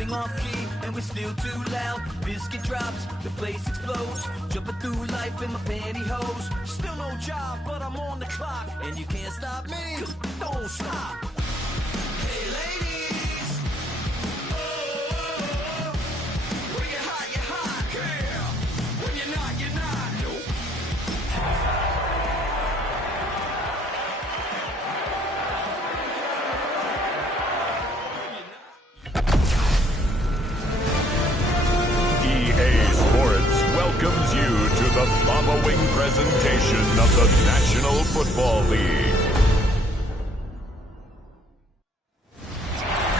sing off key and we're still too loud. Biscuit drops, the place explodes. Jumping through life in my pantyhose. Still no job, but I'm on the clock. And you can't stop me, 'cause don't stop. Hey ladies, oh, when you're hot, girl. When you're not, nope. Welcomes you to the following presentation of the National Football League.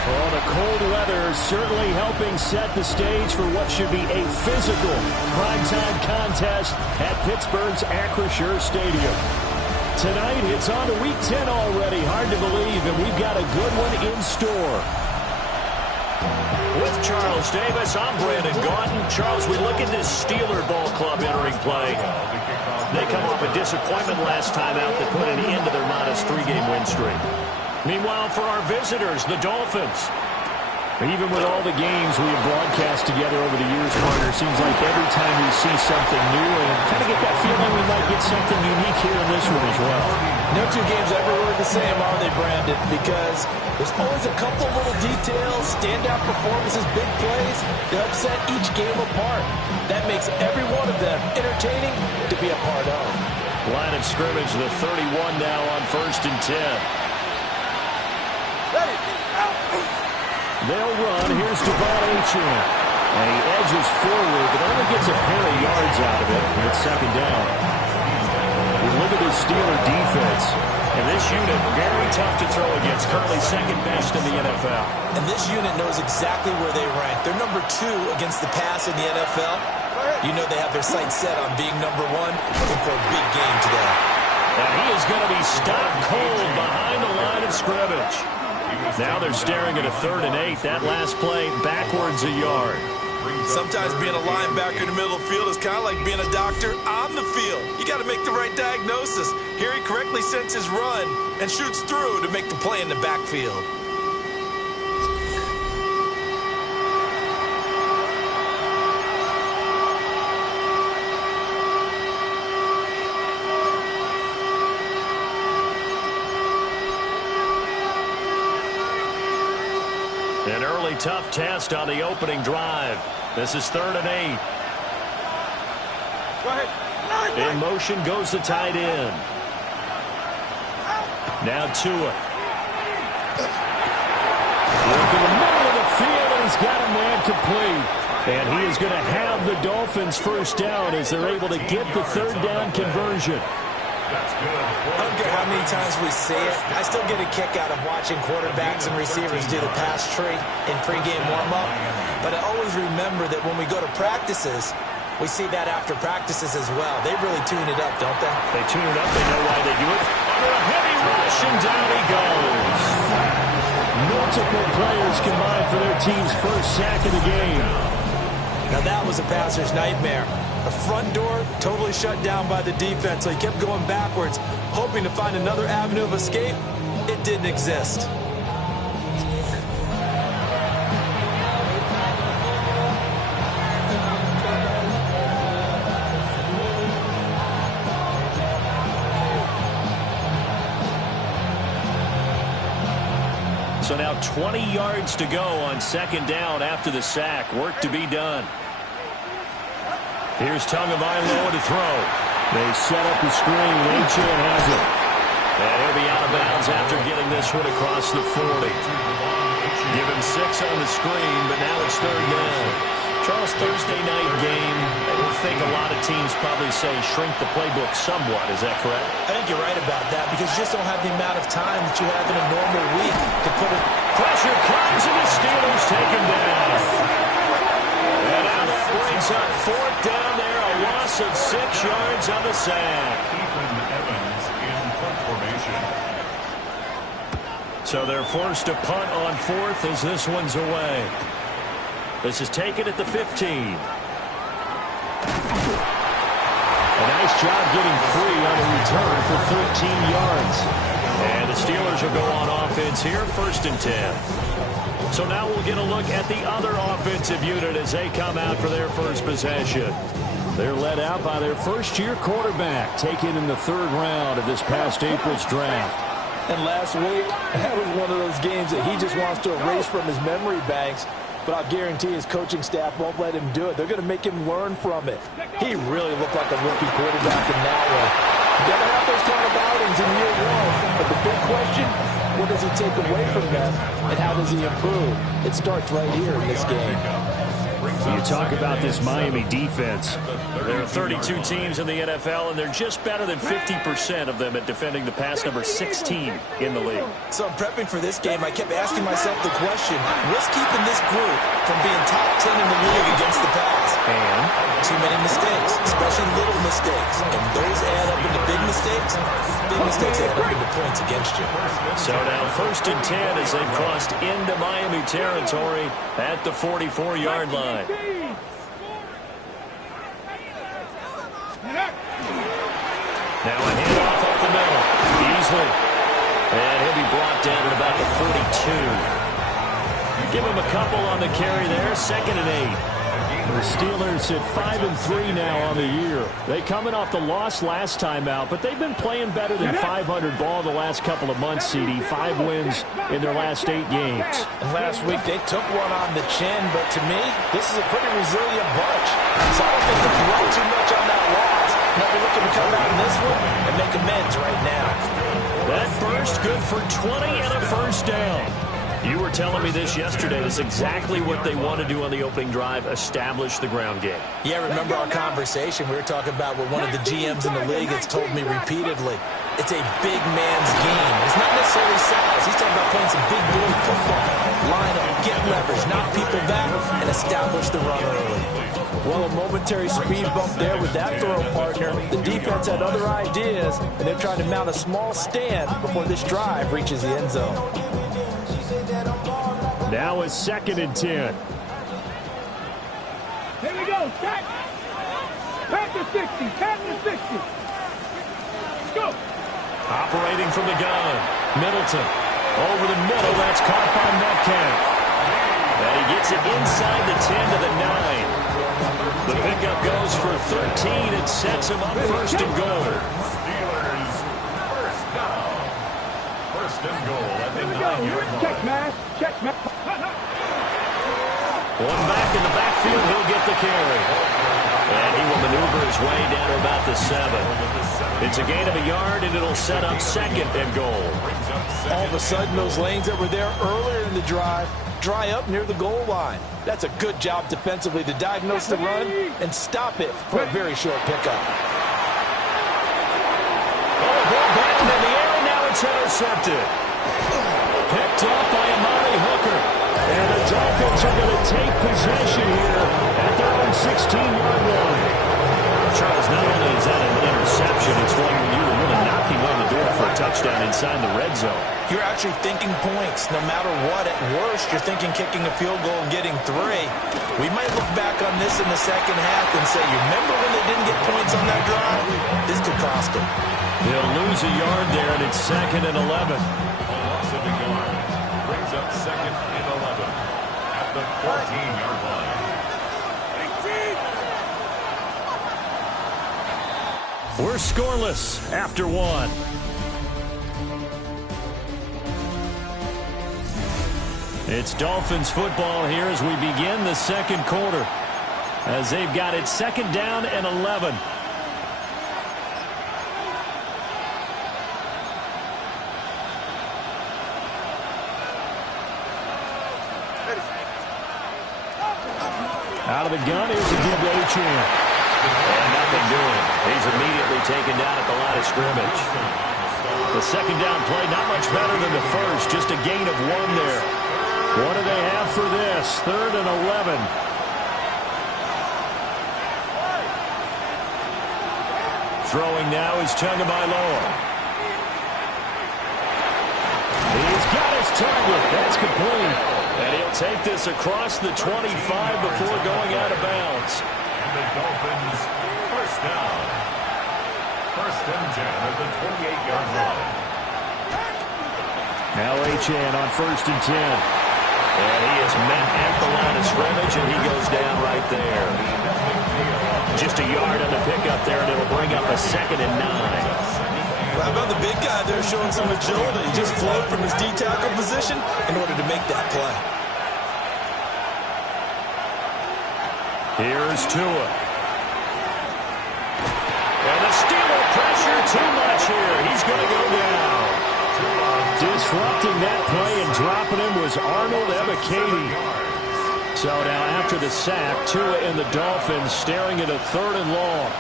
Well, the cold weather certainly helping set the stage for what should be a physical primetime contest at Pittsburgh's Acrisure Stadium. Tonight, it's on to Week 10 already. Hard to believe, and we've got a good one in store. With Charles Davis, I'm Brandon Gaudin. Charles, we look at this Steeler ball club entering play. They come off a disappointment last time out that put an end to their modest 3-game win streak. Meanwhile, for our visitors, the Dolphins. Even with all the games we have broadcast together over the years, Carter, seems like every time we see something new, and kind of get that feeling we might get something unique here in this one as well. No two games ever were the same, are they, Brandon? Because there's always a couple little details, standout performances, big plays that help set each game apart. That makes every one of them entertaining to be a part of. Line of scrimmage, the 31 now on 1st and 10. Ready, out. They'll run. Here's Devon Achane. And he edges forward, but only gets a pair of yards out of it. And it's 2nd down. We look at this Steeler defense. And this unit, very tough to throw against. Currently 2nd best in the NFL. And this unit knows exactly where they rank. They're number 2 against the pass in the NFL. You know they have their sights set on being number 1, looking for a big game today. And he is going to be stopped cold behind the line of scrimmage. Now they're staring at a 3rd and 8. That last play backwards a yard. Sometimes being a linebacker in the middle of the field is kind of like being a doctor on the field. You got to make the right diagnosis. Here he correctly sends his run and shoots through to make the play in the backfield. An early tough test on the opening drive. This is 3rd and 8. Go ahead. In motion goes the tight end. Now Tua. Look in the middle of the field, and he's got a man complete. And he is going to have the Dolphins' 1st down as they're able to get the 3rd down conversion. I don't care how many times we see it. I still get a kick out of watching quarterbacks and receivers do the pass tree in pregame warm-up. But I always remember that when we go to practices, we see that after practices as well. They really tune it up, don't they? They tune it up. They know why they do it. Under a heavy rush, and down he goes. Multiple players combined for their team's 1st sack of the game. Now that was a passer's nightmare. The front door totally shut down by the defense, so he kept going backwards, hoping to find another avenue of escape. It didn't exist. So now 20 yards to go on 2nd down after the sack. Work to be done. Here's Tagovailoa to throw. They set up the screen. Achane has it. And he'll be out of bounds after getting this one across the 40. Give him 6 on the screen, but now it's 3rd down. Charles, Thursday night game, I think a lot of teams probably say shrink the playbook somewhat. Is that correct? I think you're right about that because you just don't have the amount of time that you have in a normal week to put it. Pressure comes, and the Steelers take him down. And now that brings up 4th down there, a loss of 6 yards on the sack. Ethan Evans in punt formation. So they're forced to punt on 4th as this one's away. This is taken at the 15. A nice job getting free on the return for 13 yards. And the Steelers will go on offense here, 1st and 10. So now we'll get a look at the other offensive unit as they come out for their first possession. They're led out by their first-year quarterback, taken in the 3rd round of this past April's draft. And last week, that was one of those games that he just wants to erase from his memory banks. But I'll guarantee his coaching staff won't let him do it. They're going to make him learn from it. He really looked like a rookie quarterback in that one. You got to have those kind of outings in year 1. But the big question, what does he take away from them, and how does he improve? It starts right here in this game. You talk about this Miami defense. There are 32 teams in the NFL, and they're just better than 50% of them at defending the pass, number 16 in the league. So in prepping for this game, I kept asking myself the question, what's keeping this group from being top 10 in the league against the pass? And too many mistakes, especially little mistakes. And those add up into big mistakes. Big mistakes add up into points against you. So now 1st and 10 as they've crossed into Miami territory at the 44-yard line. Now a handoff up the middle. Easily. And he'll be brought down at about the 42. Give him a couple on the carry there. 2nd and 8. The Steelers at 5-3 now on the year. They coming off the loss last time out, but they've been playing better than 500 ball the last couple of months, CD. 5 wins in their last 8 games. And last week they took one on the chin, but to me, this is a pretty resilient bunch. So I don't think they'll dwell too much on that loss. Now they're looking to come out in this one and make amends right now. That burst good for 20 and a first down. You were telling me this yesterday. That's exactly what they want to do on the opening drive, establish the ground game. Yeah, remember our conversation? We were talking about what one of the GMs in the league has told me repeatedly. It's a big man's game. It's not necessarily size. He's talking about playing some big boy football. Line up, get leverage, knock people back, and establish the run early. Well, a momentary speed bump there with that throw partner. The defense had other ideas, and they're trying to mount a small stand before this drive reaches the end zone. Now it's 2nd and 10. Here we go, set. Pack to 60, pack to 60. Let's go. Operating from the gun. Middleton. Over the middle, that's caught by Metcalf. And he gets it inside the 10 to the 9. The pickup goes for 13 and sets him up 1st and goal. Steelers first down. 1st and goal at the 9-yard line. Check, man. Check, man. One back in the backfield, he'll get the carry. And he will maneuver his way down to about the 7. It's a gain of a yard, and it'll set up 2nd and goal. All of a sudden, those lanes that were there earlier in the drive dry up near the goal line. That's a good job defensively to diagnose the run and stop it for a very short pickup. Oh, ball back in the air, and now it's intercepted. Picked up by Amari Hooker. And the Dolphins are going to take possession here at their own 16-yard line. Charles, not only is that an interception, it's one when you were really knocking on the door for a touchdown inside the red zone. You're actually thinking points. No matter what, at worst, you're thinking kicking a field goal and getting 3. We might look back on this in the second half and say, you remember when they didn't get points on that drive? This could cost them. They'll lose a yard there, and it's 2nd and 11. Loss of a yard brings up 2nd and 11 at the 14-yard line. We're scoreless after 1. It's Dolphins football here as we begin the 2nd quarter, as they've got it 2nd down and 11. Out of the gun, here's a give to H.N. And nothing doing. He's immediately taken down at the line of scrimmage. The 2nd down play, not much better than the first, just a gain of 1 there. What do they have for this? 3rd and 11. Throwing now is Tagovailoa. He's got his target. That's complete. And he'll take this across the 25 before going out of bounds. And the Dolphins first down. 1st and 10 at the 28-yard line. Now H.N. on 1st and 10. And he is met at the line of scrimmage, and he goes down right there. Just a yard on the pickup there, and it'll bring up a 2nd and 9. How about the big guy there showing some agility? He just flowed from his D-tackle position in order to make that play. Here's Tua. And the Steeler pressure too much here. He's going to go down. Disrupting that play and dropping him was Arnold Ebiketie. So now after the sack, Tua and the Dolphins staring at a 3rd and long.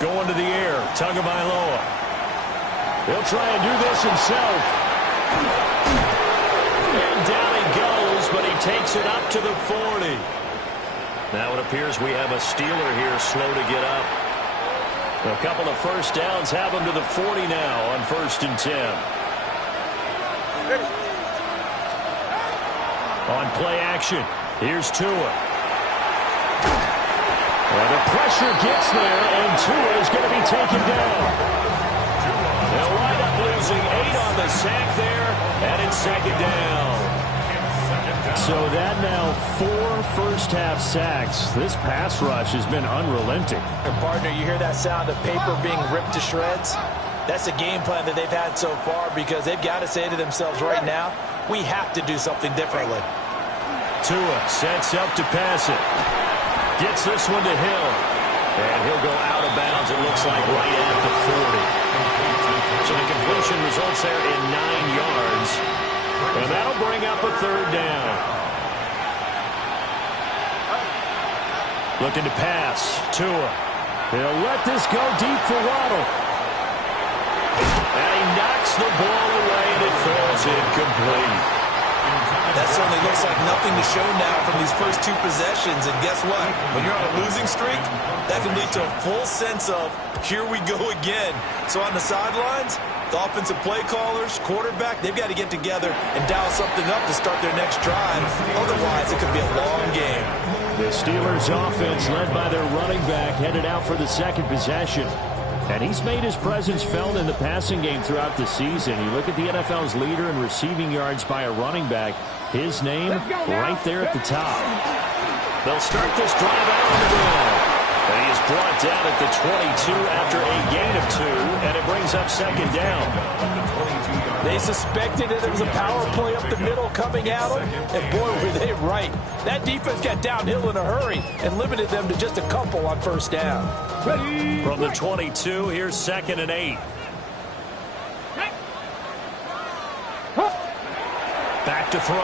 Going to the air, Tagovailoa. He'll try and do this himself. And down he goes, but he takes it up to the 40. Now it appears we have a Steeler here slow to get up. A couple of first downs have him to the 40 now on 1st and 10. On play action, here's Tua. Well, the pressure gets there, and Tua is going to be taken down. They'll wind up losing 8 on the sack there, and it's 2nd down. So that now 4 first-half sacks. This pass rush has been unrelenting. And partner, you hear that sound of paper being ripped to shreds? That's a game plan that they've had so far because they've got to say to themselves right now, we have to do something differently. Tua sets up to pass it. Gets this one to Hill. And he'll go out of bounds, it looks like, right at the 40. So the completion results there in 9 yards. And that'll bring up a 3rd down. Looking to pass. Tua. He'll let this go deep for Waddle. And he knocks the ball away, and it falls incomplete. That certainly looks like nothing to show now from these first 2 possessions. And guess what? When you're on a losing streak, that can lead to a full sense of, here we go again. So on the sidelines, the offensive play callers, quarterback, they've got to get together and dial something up to start their next drive. Otherwise, it could be a long game. The Steelers' offense, led by their running back, headed out for the 2nd possession. And he's made his presence felt in the passing game throughout the season. You look at the NFL's leader in receiving yards by a running back. His name right there at the top. They'll start this drive out on the ground. And he is brought down at the 22 after a gain of 2, and it brings up 2nd down. They suspected that it was a power play up the middle coming at them, and boy, were they right. That defense got downhill in a hurry and limited them to just a couple on 1st down. From the 22, here's 2nd and 8. Back to throw.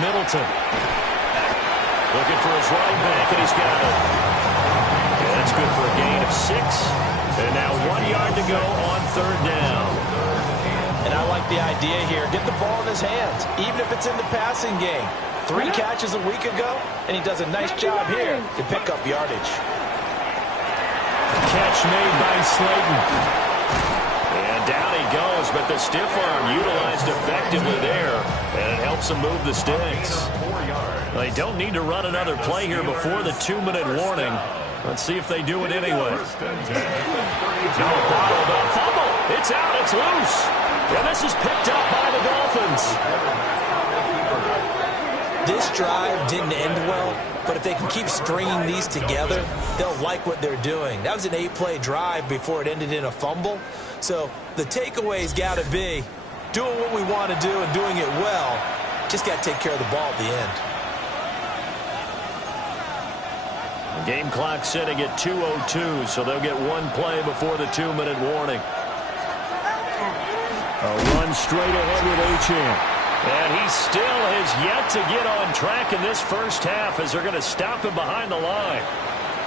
Middleton. Looking for his running back, and he's got it. And that's good for a gain of 6. And now 1 yard to go on 3rd down. And I like the idea here. Get the ball in his hands, even if it's in the passing game. 3 catches a week ago, and he does a nice job here to pick up yardage. Catch made by Slayton. And down he goes, but the stiff arm utilized effectively there, and it helps him move the sticks. They don't need to run another play here before the 2-minute warning. Let's see if they do it anyway. No bottle, the fumble. It's out, it's loose. And this is picked up by the Dolphins. This drive didn't end well, but if they can keep stringing these together, they'll like what they're doing. That was an 8-play drive before it ended in a fumble. So the takeaway's got to be doing what we want to do and doing it well. Just got to take care of the ball at the end. The game clock sitting at 2:02, so they'll get 1 play before the 2-minute warning. A run straight ahead with Achane. And he still has yet to get on track in this first half as they're going to stop him behind the line.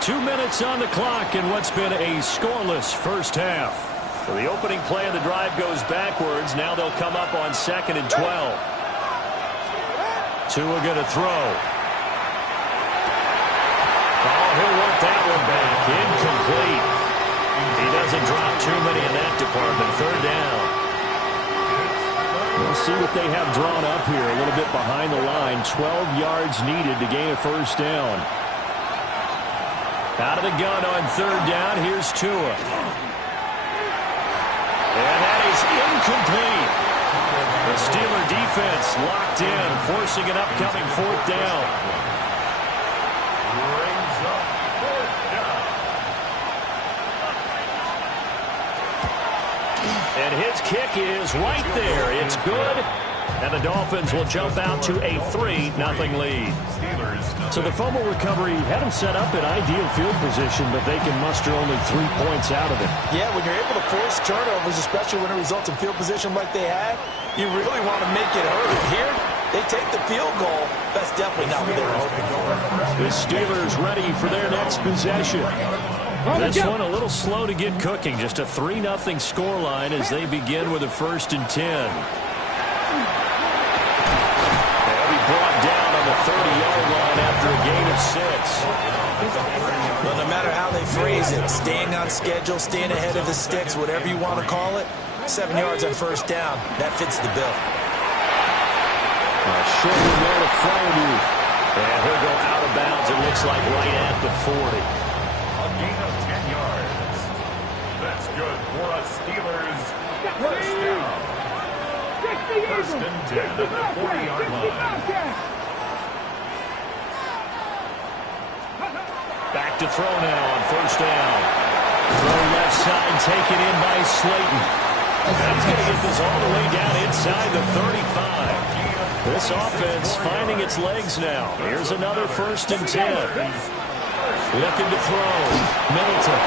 2 minutes on the clock in what's been a scoreless first half. So the opening play of the drive goes backwards. Now they'll come up on 2nd and 12. Tua going to throw. Oh, he'll work that one back. Incomplete. He doesn't drop too many in that department. 3rd down. We'll see what they have drawn up here. A little bit behind the line. 12 yards needed to gain a 1st down. Out of the gun on 3rd down. Here's Tua. And that is incomplete. Steeler defense locked in, forcing an upcoming 4th down. Brings up 4th down. And his kick is right there. It's good. And the Dolphins will jump out to a 3-0 lead. So the fumble recovery had them set up in ideal field position, but they can muster only 3 points out of it. Yeah, when you're able to force turnovers, especially when it results in field position like they had, you really want to make it hurt. Here, they take the field goal. That's definitely not what they were hoping for. The Steelers ready for their next possession. This one a little slow to get cooking. Just a 3-0 scoreline as they begin with a 1st and 10. They'll be brought down on the 30-yard line after a gain of 6. Well, no matter how they phrase it, staying on schedule, staying ahead of the sticks, whatever you want to call it, 7 yards on 1st down, that fits the bill. Short one there to Fryermuth. And he'll go out of bounds, it looks like, right at the 40. A gain of 10 yards. That's good for a Steelers 1st down. 1st and 10 at the 40-yard line. Back to throw now on 1st down. Throw left side, taken in by Slayton. That's going to get this all the way down inside the 35. This offense finding its legs now. Here's another 1st and 10. Looking to throw. Middleton.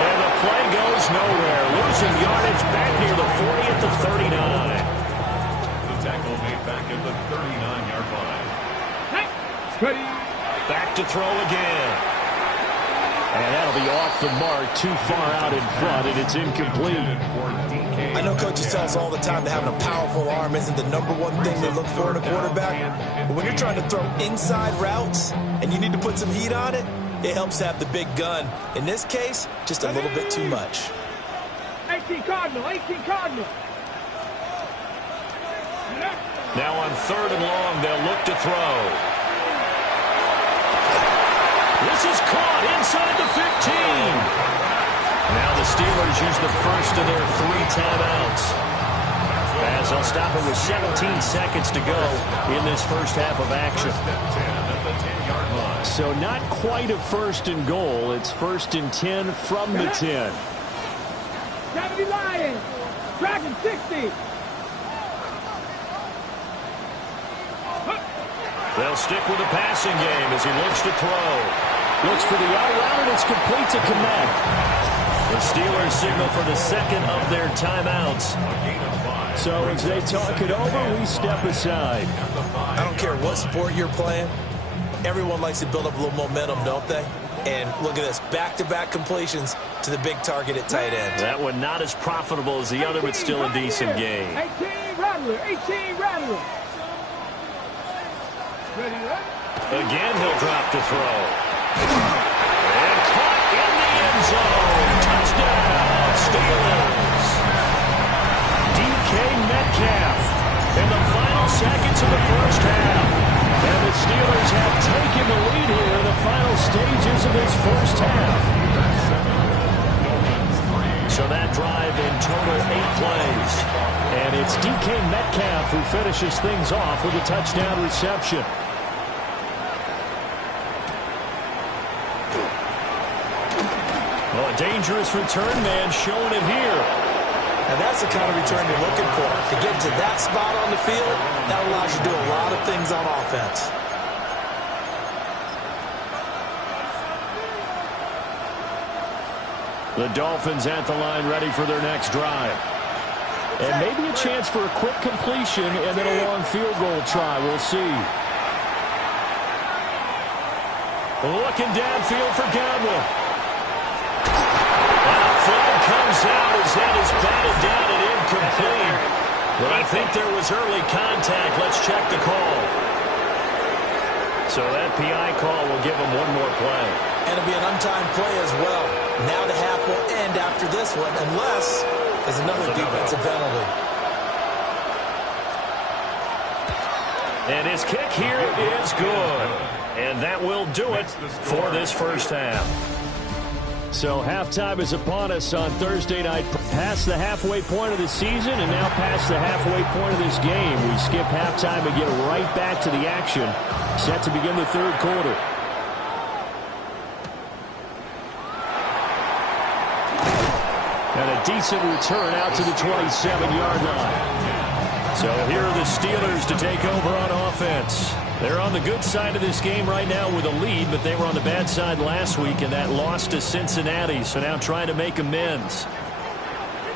And the play goes nowhere. Losing yardage back near the 40 at the 39. The tackle made back at the 39-yard line. Back to throw again. And that'll be off the mark, too far out in front, and it's incomplete. I know coaches tell us all the time that having a powerful arm isn't the #1 thing they look for in a quarterback. But when you're trying to throw inside routes and you need to put some heat on it, it helps to have the big gun. In this case, just a little bit too much. 18 Cardinal. Now on 3rd and long, they'll look to throw. This is caught inside the 15. Now the Steelers use the first of their 3 timeouts. As they'll stop it with 17 seconds to go in this first half of action. So not quite a 1st and goal. It's 1st and 10 from the 10. 70 Lions. Dragon 60. They'll stick with the passing game as he looks to throw. Looks for the out route, and it's complete to connect. The Steelers signal for the 2nd of their timeouts. So as they talk it over, we step aside. I don't care what sport you're playing. Everyone likes to build up a little momentum, don't they? And look at this, back-to-back completions to the big target at tight end. That one not as profitable as the other, but still a decent game. 18 Rattler. Again, he'll drop to throw. And caught in the end zone. Touchdown, Steelers. DK Metcalf in the final seconds of the first half. And the Steelers have taken the lead here in the final stages of this first half. So that drive in total 8 plays. And it's DK Metcalf who finishes things off with a touchdown reception. Well, a dangerous return man showing it here. And that's the kind of return you're looking for. To get to that spot on the field, that allows you to do a lot of things on offense. The Dolphins at the line ready for their next drive. And maybe a chance for a quick completion and then a long field goal try. We'll see. Looking downfield for Godwin. And a flag comes out as that is batted down and incomplete. But I think there was early contact. Let's check the call. So that PI call will give them one more play. And it'll be an untimed play as well. Now the half will end after this one, unless there's another defensive penalty. And his kick here is good. And that will do it for this first half. So halftime is upon us on Thursday night. past the halfway point of the season and now past the halfway point of this game. We skip halftime and get right back to the action. Set to begin the third quarter. And a decent return out to the 27-yard line. So here are the Steelers to take over on offense. They're on the good side of this game right now with a lead, but they were on the bad side last week in that loss to Cincinnati. So now trying to make amends.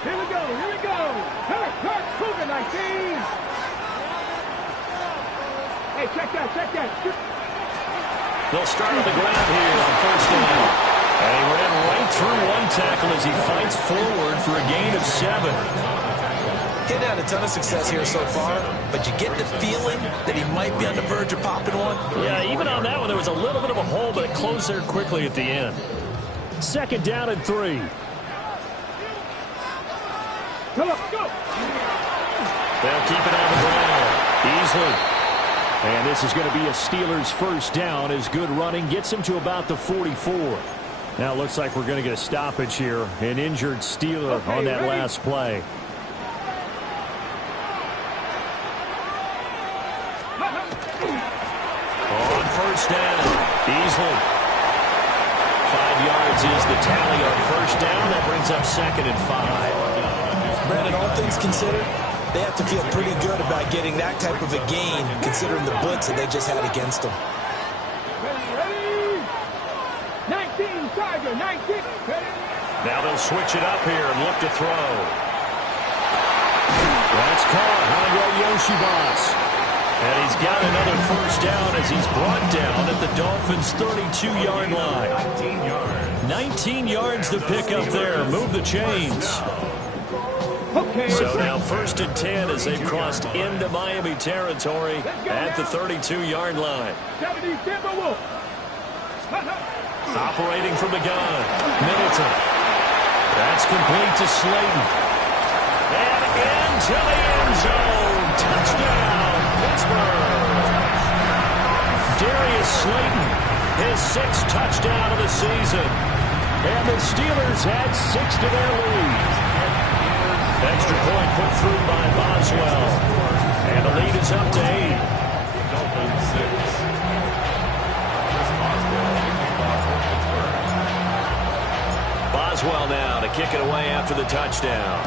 Here we go, here we go. Kirk, Cougar 19. Hey, check that. They'll start on the ground here on first down. And he ran right through one tackle as he fights forward for a gain of 7. He's had a ton of success here so far, but you get the feeling that he might be on the verge of popping one. Yeah, even on that one, there was a little bit of a hole, but it closed there quickly at the end. Second down and 3. Come on, go. They'll keep it on the ground. Easily. And this is going to be a Steelers first down as good running gets him to about the 44. Now it looks like we're going to get a stoppage here. An injured Steeler on that last play. On first down. Easily. 5 yards is the tally on first down. That brings up 2nd and 5. Brandon, all things considered, they have to feel pretty good about getting that type of a gain, considering the blitz that they just had against them. Ready. 19, Tiger, 19. Now they'll switch it up here and look to throw. That's caught. Andre Yoshibas. And he's got another first down as he's brought down at the Dolphins' 32-yard line. 19 yards to pick up there. Move the chains. So now 1st and 10 as they've crossed into Miami territory at the 32-yard line. Operating from the gun. Middleton. That's complete to Slayton. And into the end zone. Touchdown, Pittsburgh. Darius Slayton, his 6th touchdown of the season. And the Steelers add 6 to their lead. Extra point put through by Boswell. And the lead is up to 8. Boswell now to kick it away after the touchdown.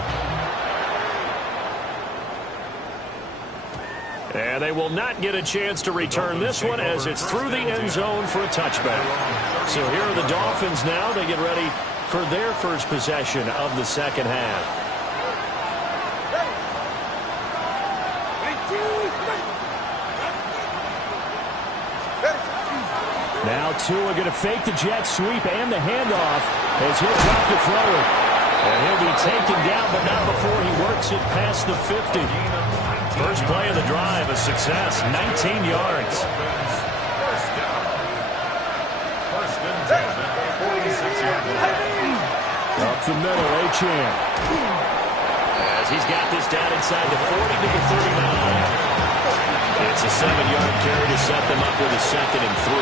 And they will not get a chance to return this one as it's through the end zone for a touchback. So here are the Dolphins now. They get ready for their first possession of the second half. Now Tua going to fake the jet sweep and the handoff as he'll drop to throw it. And he'll be taken down, but not before he works it past the 50. First play of the drive, a success, 19 yards. Up the middle, Achane. As he's got this down inside the 40 to the 39. It's a 7-yard carry to set them up with a 2nd and 3.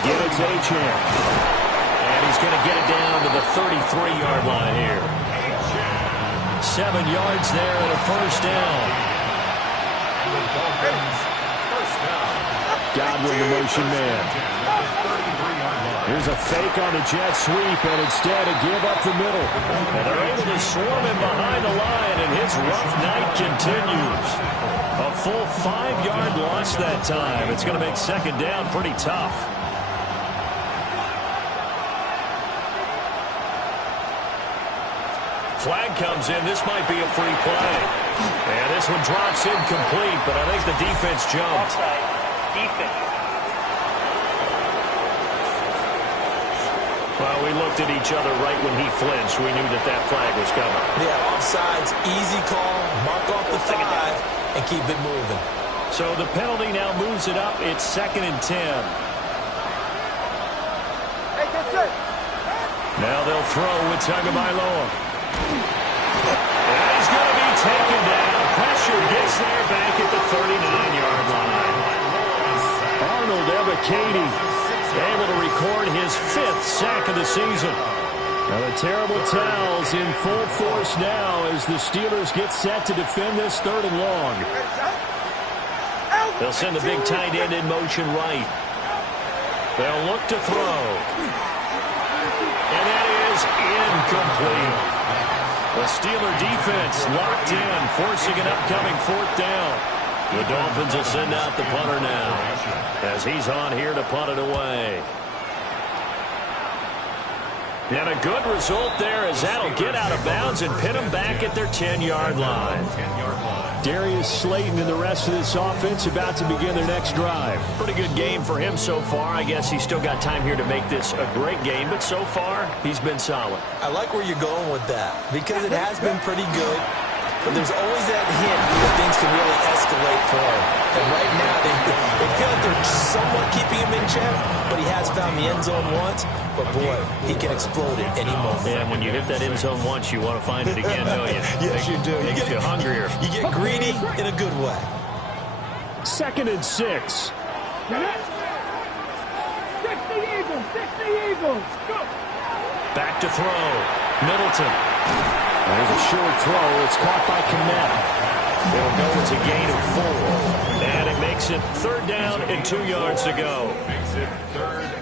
Again, it's Achane. And he's going to get it down to the 33-yard line here. 7 yards there and a first down. Godwin, the motion man. Here's a fake on the jet sweep, and instead a give up the middle. And they're able to swarm him behind the line, and his rough night continues. A full 5-yard loss that time. It's going to make second down pretty tough. Flag comes in. This might be a free play. And this one drops incomplete, but I think the defense jumped. Defense. Well, we looked at each other right when he flinched. We knew that that flag was coming. Yeah, offsides, easy call, mark off the 5, and keep it moving. So the penalty now moves it up. It's 2nd and 10. Hey, that's it. Now they'll throw with Tagovailoa. And he's going to be taken down. Pressure gets there back at the 39-yard line. Arnold Ebiketie able to record his 5th sack of the season. Now the terrible towels in full force now as the Steelers get set to defend this 3rd and long. They'll send the big tight end in motion right. They'll look to throw. And that is incomplete. The Steeler defense locked in, forcing an upcoming 4th down. The Dolphins will send out the punter now as he's on here to punt it away. And a good result there as that'll get out of bounds and pin them back at their 10-yard line. Darius Slayton and the rest of this offense about to begin their next drive. Pretty good game for him so far. I guess he's still got time here to make this a great game, but so far he's been solid. I like where you're going with that because it has been pretty good. But there's always that hint that things can really escalate for him. And right now, they feel like they're somewhat keeping him in check, but he has found the end zone once. But, boy, he can explode at any moment. And when you hit that end zone once, you want to find it again, don't you? Yes, you do. Makes you hungrier. You get greedy in a good way. 2nd and 6. 6 the Eagles. 6 the Eagles. Go. Back to throw. Middleton. There's a short throw. It's caught by Kmet. It'll go as a gain of 4. And it makes it 3rd down and 2 yards to go.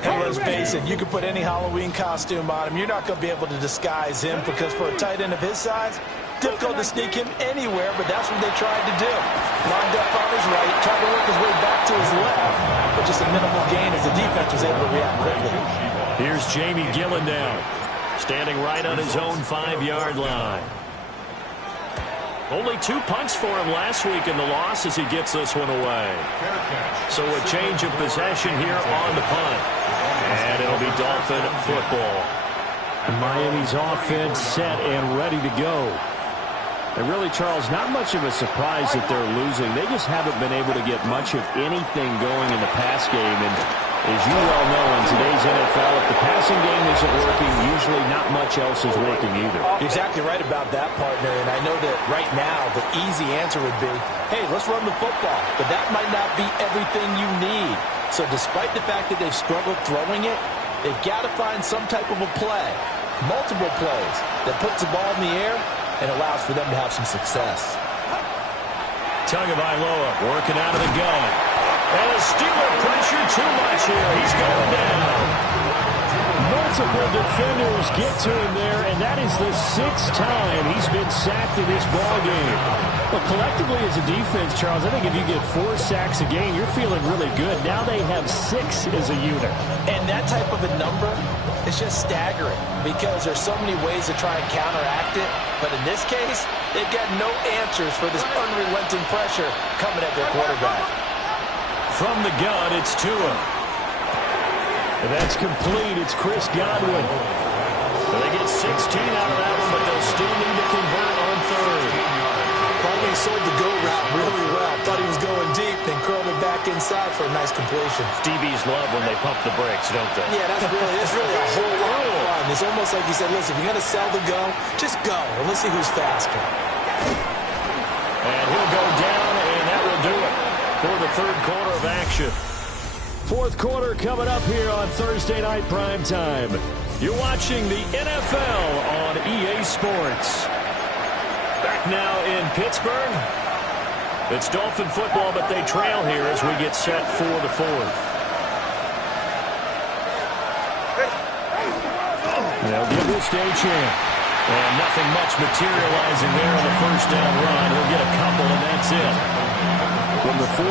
And let's face it, you can put any Halloween costume on him. You're not going to be able to disguise him because for a tight end of his size, difficult to sneak him anywhere, but that's what they tried to do. Lined up on his right, tried to work his way back to his left, but just a minimal gain as the defense was able to react quickly. Here's Jamie Gillen now, standing right on his own 5-yard line. Only 2 punts for him last week in the loss as he gets this one away. So a change of possession here on the punt. And it'll be Dolphin football. Miami's offense set and ready to go. And really, Charles, not much of a surprise that they're losing. They just haven't been able to get much of anything going in the pass game. And as you well know, in today's NFL, if the passing game isn't working, usually not much else is working either. You're exactly right about that, partner. And I know that right now the easy answer would be, hey, let's run the football. But that might not be everything you need. So despite the fact that they've struggled throwing it, they've got to find some type of a play, multiple plays, that puts the ball in the air and allows for them to have some success. Tagovailoa working out of the gun. And a Steeler pressure too much here. He's going down. Multiple defenders get to him there, and that is the 6th time he's been sacked in this ballgame. But collectively as a defense, Charles, I think if you get 4 sacks a game, you're feeling really good. Now they have 6 as a unit. And that type of a number is just staggering because there's so many ways to try and counteract it. But in this case, they've got no answers for this unrelenting pressure coming at their quarterback. From the gun, it's Tua. And that's complete. It's Chris Godwin. They get 16 out of that one, but they'll still need to convert on 3rd. Probably sold the go route really well. Thought he was going deep, then curled it back inside for a nice completion. DBs love when they pump the brakes, don't they? Yeah, that's really a whole lot of fun. It's almost like he said, listen, if you're going to sell the go, just go, and let's see who's faster. And he'll go down, and that will do it for the 3rd quarter of action. 4th quarter coming up here on Thursday Night Primetime. You're watching the NFL on EA Sports. Back now in Pittsburgh. It's Dolphin football, but they trail here as we get set for the 4th. They'll give this to Champ. And nothing much materializing there on the 1st down run. He'll get a couple, and that's it. From the 47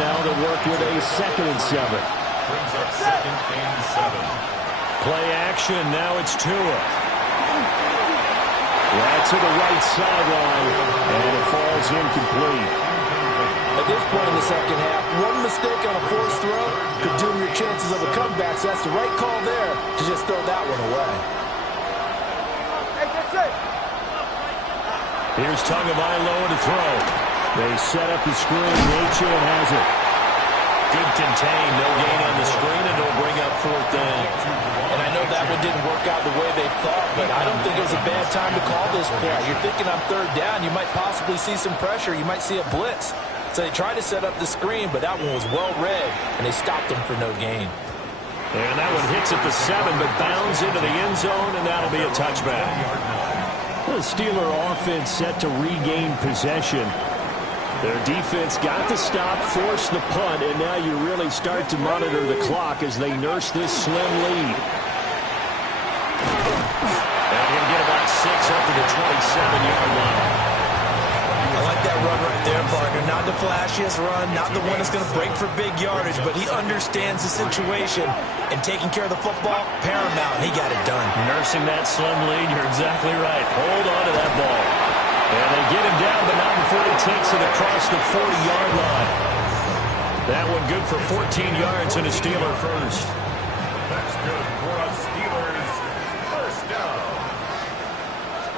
now, they'll work with a 2nd and 7. Brings up 2nd and 7. Play action, now it's Tua. Right to the right sideline, and it falls incomplete. At this point in the 2nd half, one mistake on a forced throw could doom your chances of a comeback, so that's the right call there to just throw that one away. Here's Tagovailoa to throw. They set up the screen. H.N. has it. Good contain. No gain on the screen, and it'll bring up 4th down. And I know that one didn't work out the way they thought, but I don't think it was a bad time to call this play. You're thinking on 3rd down, you might possibly see some pressure. You might see a blitz. So they tried to set up the screen, but that one was well read, and they stopped them for no gain. And that one hits at the 7, but bounds into the end zone, and that'll be a touchback. The Steeler offense set to regain possession. Their defense got the stop, forced the punt, and now you really start to monitor the clock as they nurse this slim lead. And he'll get about 6 up to the 27-yard line. I like that run right there, partner. Not the flashiest run, not the one that's going to break for big yardage, but he understands the situation, and taking care of the football, paramount. He got it done. Nursing that slim lead, you're exactly right. Hold on to that ball. And they get him down, but not before he takes it across the 40-yard line. That one good for 14 yards and a Steeler first. That's good for a Steelers first down.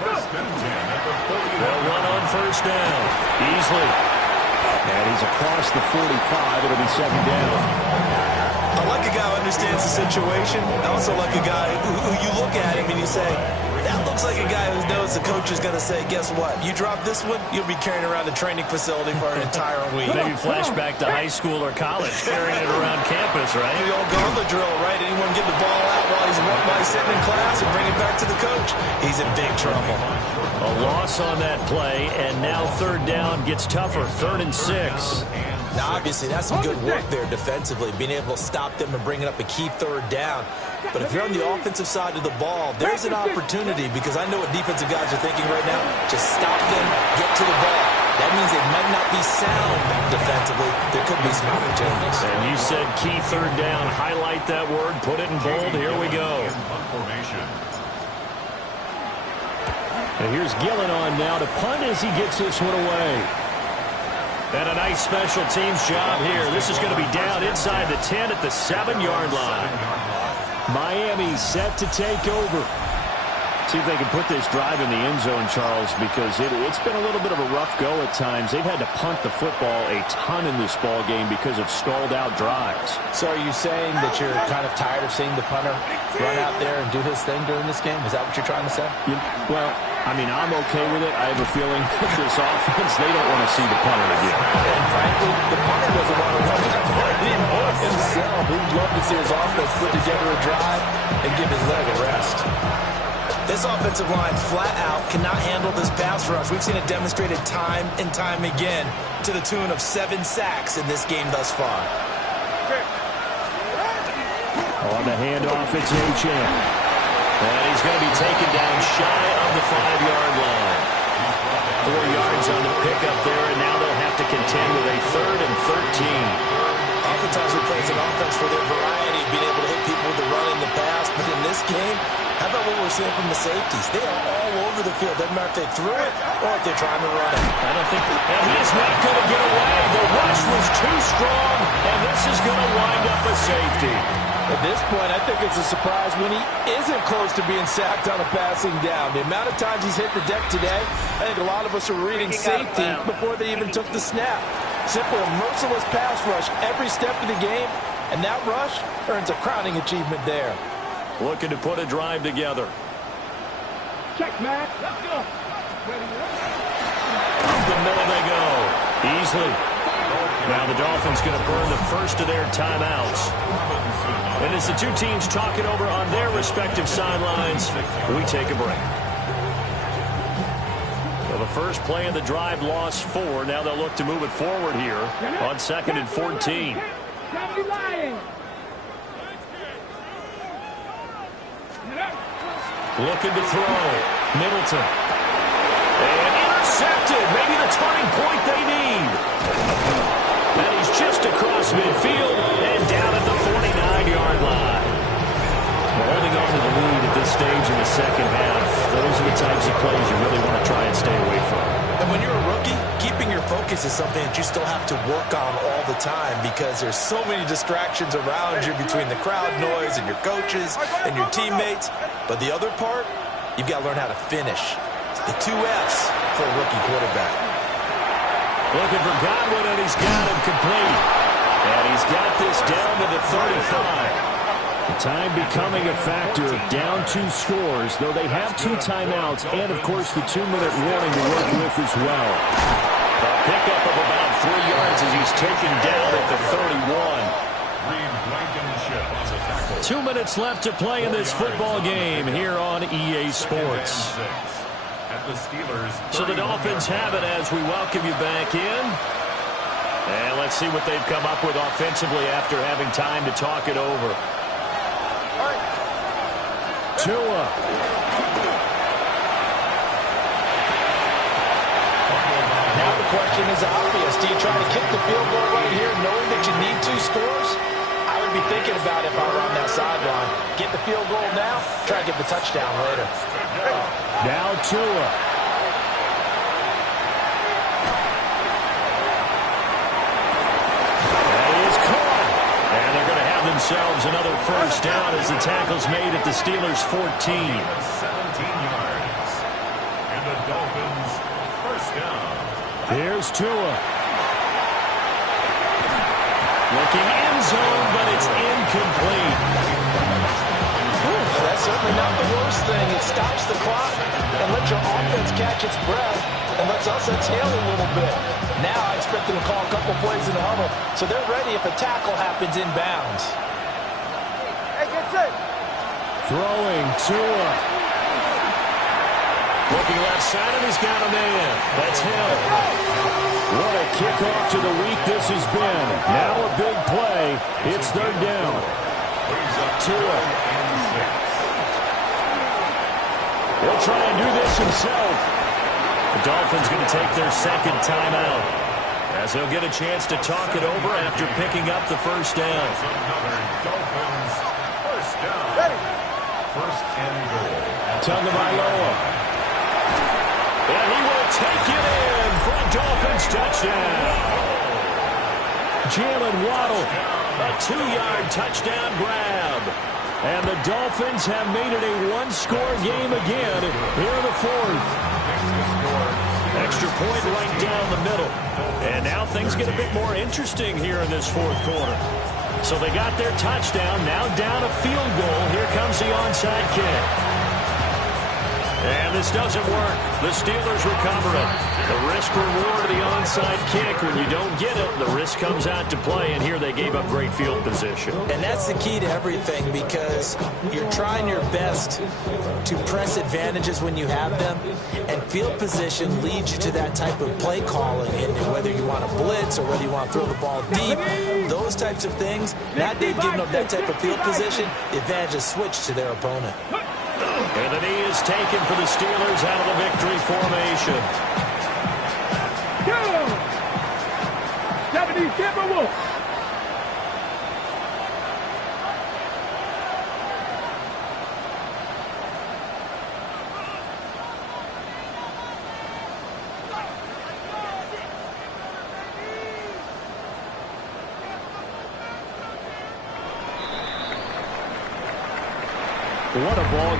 First and 10 at the 40. They'll run on first down. Easily. And he's across the 45. It'll be second down. I like a guy who understands the situation. I also like a guy who you look at him and you say, that looks like a guy who knows the coach is going to say, guess what? You drop this one, you'll be carrying around the training facility for an entire week. Maybe flashback to high school or college, carrying it around campus, right? The old gauntlet drill, right? Anyone get the ball out while he's sitting in class and bring it back to the coach? He's in big trouble. A loss on that play, and now third down gets tougher. 3rd and 6. Now, obviously, that's some good work there defensively, being able to stop them and bring it up a key third down. But if you're on the offensive side of the ball, there's an opportunity, because I know what defensive guys are thinking right now. Just stop them, get to the ball. That means they might not be sound defensively. There could be some opportunities. And you said key third down. Highlight that word. Put it in bold. Here we go. And here's Gillen on now to punt as he gets this one away. And a nice special teams job here. This is going to be down inside the 10 at the 7-yard line. Miami set to take over. See if they can put this drive in the end zone, Charles, because it's been a little bit of a rough go at times. They've had to punt the football a ton in this ball game because of stalled-out drives. So are you saying that you're kind of tired of seeing the punter run out there and do his thing during this game? Is that what you're trying to say? Well, I mean, I'm okay with it. I have a feeling this offense, they don't want to see the punter again. And frankly, the punter doesn't want to run that far anymore himself. He'd love to see his offense put together a drive and give his leg a rest. This offensive line flat out cannot handle this pass rush. We've seen it demonstrated time and time again to the tune of 7 sacks in this game thus far. On the handoff, it's H.M. And he's going to be taken down shy of the 5-yard line. 4 yards on the pickup there, and now they'll have to contend with a 3rd and 13. Oftentimes we play as an offense for their variety of being able to hit people with the run and the pass, but in this game, how about what we're seeing from the safeties? They are all over the field. Doesn't matter if they threw it or if they're trying to run it. I don't think, and he is not going to get away. The rush was too strong, and this is going to wind up a safety. At this point, I think it's a surprise when he isn't close to being sacked on a passing down. The amount of times he's hit the deck today, I think a lot of us are reading safety before they even took the snap. Simply a merciless pass rush every step of the game, and that rush earns a crowning achievement there. Looking to put a drive together. Check, Matt. Let's go. Up the middle they go. Easily. Now the Dolphins going to burn the first of their timeouts. And as the two teams talk it over on their respective sidelines, we take a break. Well, the first play of the drive lost 4. Now they'll look to move it forward here on 2nd and 14. Looking to throw. Middleton. And intercepted. Maybe the turning point they need. And he's just across midfield and down at the 49-yard line. Holding on to the lead at this stage in the second half. Those are the types of plays you really want to try and stay away from. And when you're a rookie, keeping your focus is something that you still have to work on all the time because there's so many distractions around you between the crowd noise and your coaches and your teammates. But the other part, you've got to learn how to finish. The 2 Fs for a rookie quarterback. Looking for Godwin, and he's got him complete. And he's got this down to the 35. The time becoming a factor, down 2 scores, though they have 2 timeouts, and of course the 2-minute warning to work with as well. A pickup of about 3 yards as he's taken down at the 31. 2 minutes left to play in this football game here on EA Sports. So the Dolphins have it as we welcome you back in. And let's see what they've come up with offensively after having time to talk it over. Tua. Now the question is obvious. Do you try to kick the field goal right here knowing that you need 2 scores? I would be thinking about it if I were on that sideline. Get the field goal now, try to get the touchdown later. Now Tua. Themselves another first down as the tackle's made at the Steelers' 14. 17 yards. And the Dolphins first down. Here's Tua. Looking end zone, but it's incomplete. That's certainly not the worst thing. It stops the clock and lets your offense catch its breath and lets us exhale a little bit. Now I expect them to call a couple plays in the huddle, so they're ready if a tackle happens inbounds. Hey, get set. Throwing Tua. Looking left side, and he's got a man. That's Hill. What a kickoff to the week this has been. Now a big play. It's third down. Tua. He'll try and do this himself. The Dolphins going to take their second timeout as they'll get a chance to talk it over after picking up the first down. Another Dolphins first down. First and goal. Tagovailoa. And he will take it in for a Dolphins touchdown. Jalen Waddle, a 2-yard touchdown grab. And the Dolphins have made it a one-score game again here in the fourth. Extra point right down the middle. And now things get a bit more interesting here in this fourth quarter. So they got their touchdown, now down a field goal. Here comes the onside kick. And this doesn't work. The Steelers recover it. The risk-reward of the onside kick. When you don't get it, the risk comes out to play, and here they gave up great field position. And that's the key to everything, because you're trying your best to press advantages when you have them, and field position leads you to that type of play calling. And whether you want to blitz or whether you want to throw the ball deep, those types of things, now they've given up that type of field position, the advantage is switched to their opponent. And the knee is taken for the Steelers out of the victory formation. Go! 70, Timberwolves. What a ball.